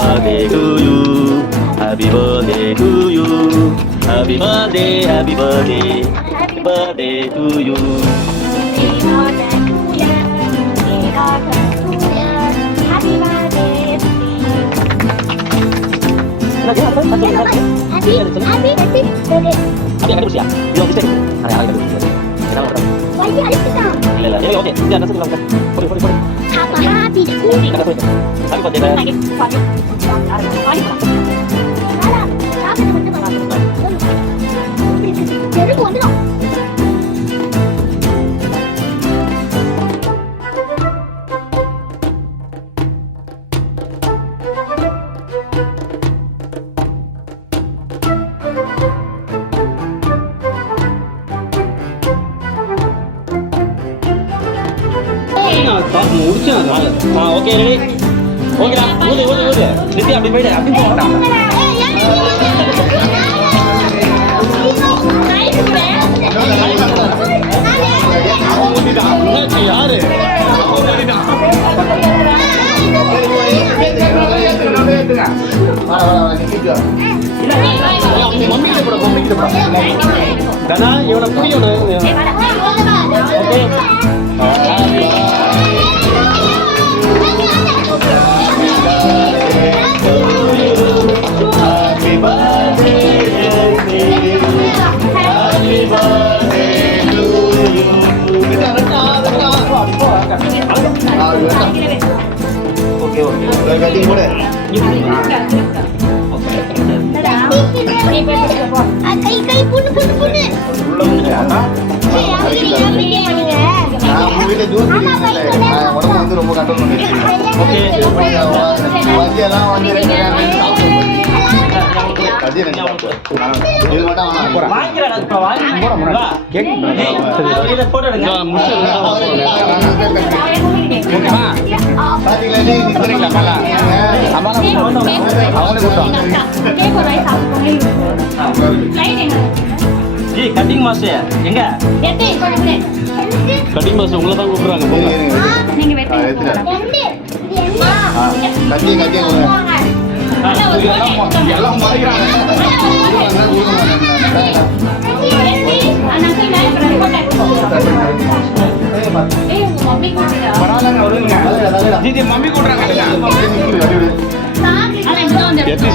birthday to you. Happy birthday to you. Happy birthday, happy birthday. Happy birthday to you. Happy birthday birthday. Abi angkat usia. Yo bisa. Ada angkat usia. Kita mau. Wajib harus kita. ಇಲ್ಲ ಇಲ್ಲ okay ಇದು ಅನ್ನ ಸರಿ ಕೊಡಿ ಕೊಡಿ ಕೊಡಿ happy birthday lagi okay ready ஓகேடா ஊது ஊது ஊது நித்தி அப்படி போயிடு அப்படி போடா யாரு தனா இவனை புரியணும் ஓகே ஓகே ஓகே வெட்டிங் போடு கை கை புண்ணு புண்ணு புண்ணு உள்ள வந்துடா சரி அப்படியே பண்ணுங்க நான் வீட்ல ஜூஸ் குடிக்கிறேன் நான் உடம்பு வந்து ரொம்ப கண்ட்ரோல் பண்ணிட்டேன் ஓகே வந்து எல்லாம் வந்து அது என்ன இது மட்டும் வாங்கிறடா இப்ப வாங்கி போடா கேக் இத போட்டு எடுங்க முச்சு ஓகேவா பாத்தீங்களா நீ நிக்கிறீங்களா பல அவனே கூட்டம் கேக் ஒரு ரைஸ் சாப்பிடுங்க லைட் எங்க ஜி கட்டிங் மாஸ்டர் எங்க எட்டே போடுங்க கட்டிங் மாஸ்டர் உங்களை தான் கூப்பிடுறாங்க போங்க நீங்க வெட்டுங்க கட்டி கட்டி எல்லாம் மறைக்கிறாங்க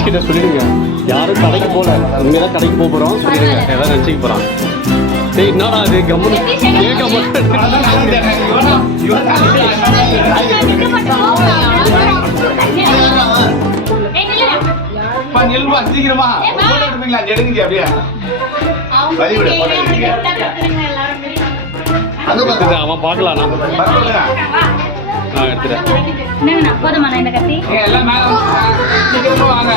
கிட்ட சொல்லிடுங்க யாரும் கடைக்கு போல உண்மைதான் கடைக்கு போறோம் சொல்லிடுங்க ஏதாவது நினைச்சுக்க போறான் சரி என்னடா அது கம்மனு கேட்க மாட்டேன் சீக்கிரமா எடுங்க அப்படியே அவன் பாக்கலாம் எடுத்துட்டேன் போதுமா இந்த கத்தி எல்லாம் வாங்க